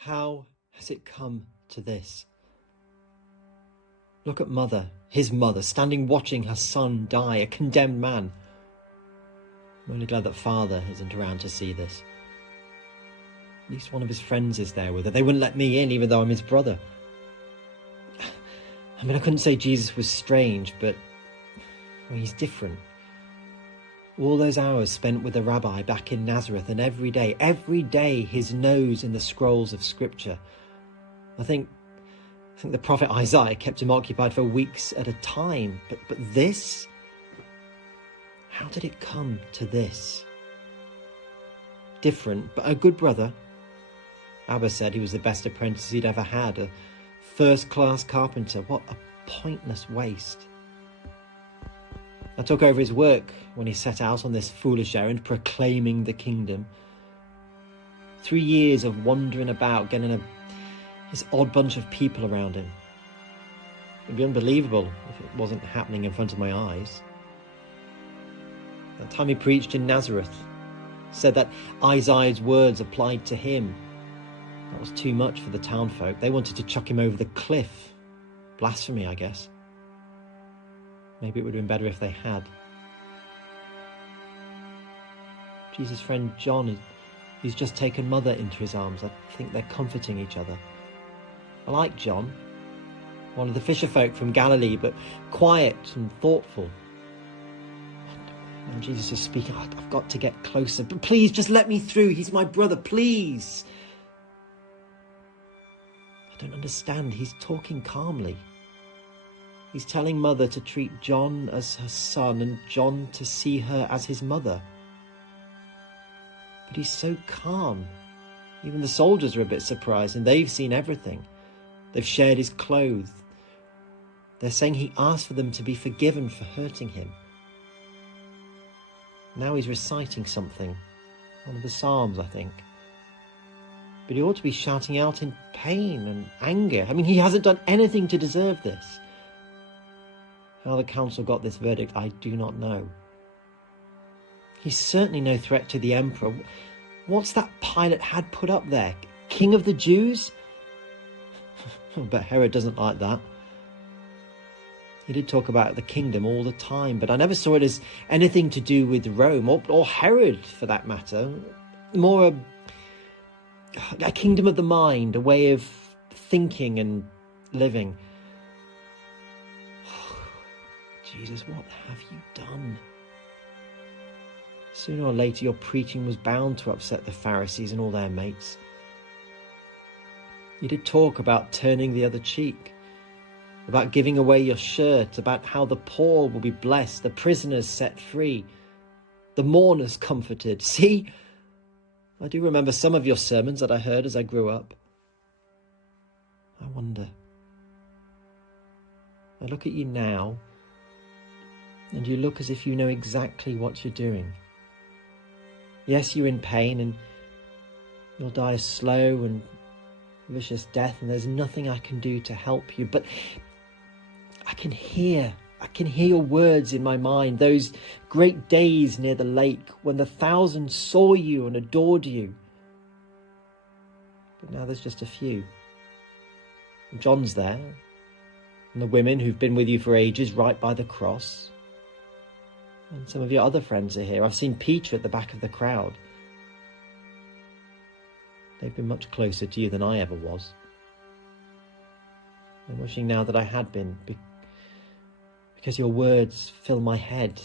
How has it come to this? Look at mother, his mother, standing watching her son die, a condemned man. I'm only glad that father isn't around to see this. At least one of his friends is there with her. They wouldn't let me in, even though I'm his brother. I mean, I couldn't say Jesus was strange, but he's different. All those hours spent with the rabbi back in Nazareth, and every day his nose in the scrolls of scripture. I think the prophet Isaiah kept him occupied for weeks at a time. But this? How did it come to this? Different, but a good brother. Abba said he was the best apprentice he'd ever had, a first-class carpenter. What a pointless waste. I took over his work when he set out on this foolish errand, proclaiming the kingdom. 3 years of wandering about, getting this odd bunch of people around him. It'd be unbelievable if it wasn't happening in front of my eyes. That time he preached in Nazareth, said that Isaiah's words applied to him. That was too much for the townfolk. They wanted to chuck him over the cliff. Blasphemy, I guess. Maybe it would have been better if they had. Jesus' friend John, he's just taken mother into his arms. I think they're comforting each other. I like John, one of the fisher folk from Galilee, but quiet and thoughtful. And Jesus is speaking. I've got to get closer, but please just let me through. He's my brother, please. I don't understand. He's talking calmly. He's telling mother to treat John as her son and John to see her as his mother. But he's so calm. Even the soldiers are a bit surprised, and they've seen everything. They've shared his clothes. They're saying he asked for them to be forgiven for hurting him. Now he's reciting something, one of the Psalms, I think. But he ought to be shouting out in pain and anger. I mean, he hasn't done anything to deserve this. How the council got this verdict, I do not know. He's certainly no threat to the emperor. What's that Pilate had put up there? King of the Jews? But Herod doesn't like that. He did talk about the kingdom all the time, but I never saw it as anything to do with Rome, or Herod for that matter. More a kingdom of the mind, a way of thinking and living. Jesus, what have you done? Sooner or later, your preaching was bound to upset the Pharisees and all their mates. You did talk about turning the other cheek, about giving away your shirt, about how the poor will be blessed, the prisoners set free, the mourners comforted. See, I do remember some of your sermons that I heard as I grew up. I wonder. I look at you now, and you look as if you know exactly what you're doing. Yes, you're in pain, and you'll die a slow and vicious death, and there's nothing I can do to help you, but I can hear your words in my mind, those great days near the lake when the thousands saw you and adored you. But now there's just a few. John's there, and the women who've been with you for ages right by the cross. And some of your other friends are here. I've seen Peter at the back of the crowd. They've been much closer to you than I ever was. I'm wishing now that I had been, because your words fill my head.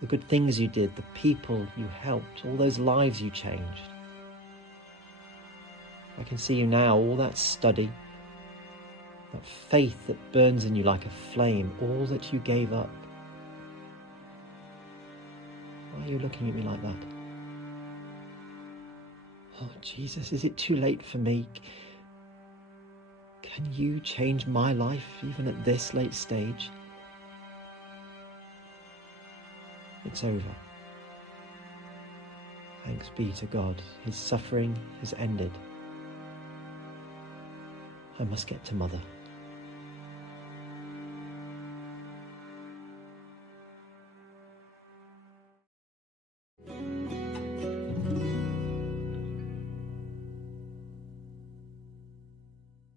The good things you did, the people you helped, all those lives you changed. I can see you now, all that study, that faith that burns in you like a flame, all that you gave up. Why are you looking at me like that? Oh, Jesus, is it too late for me? Can you change my life even at this late stage? It's over. Thanks be to God. His suffering has ended. I must get to Mother.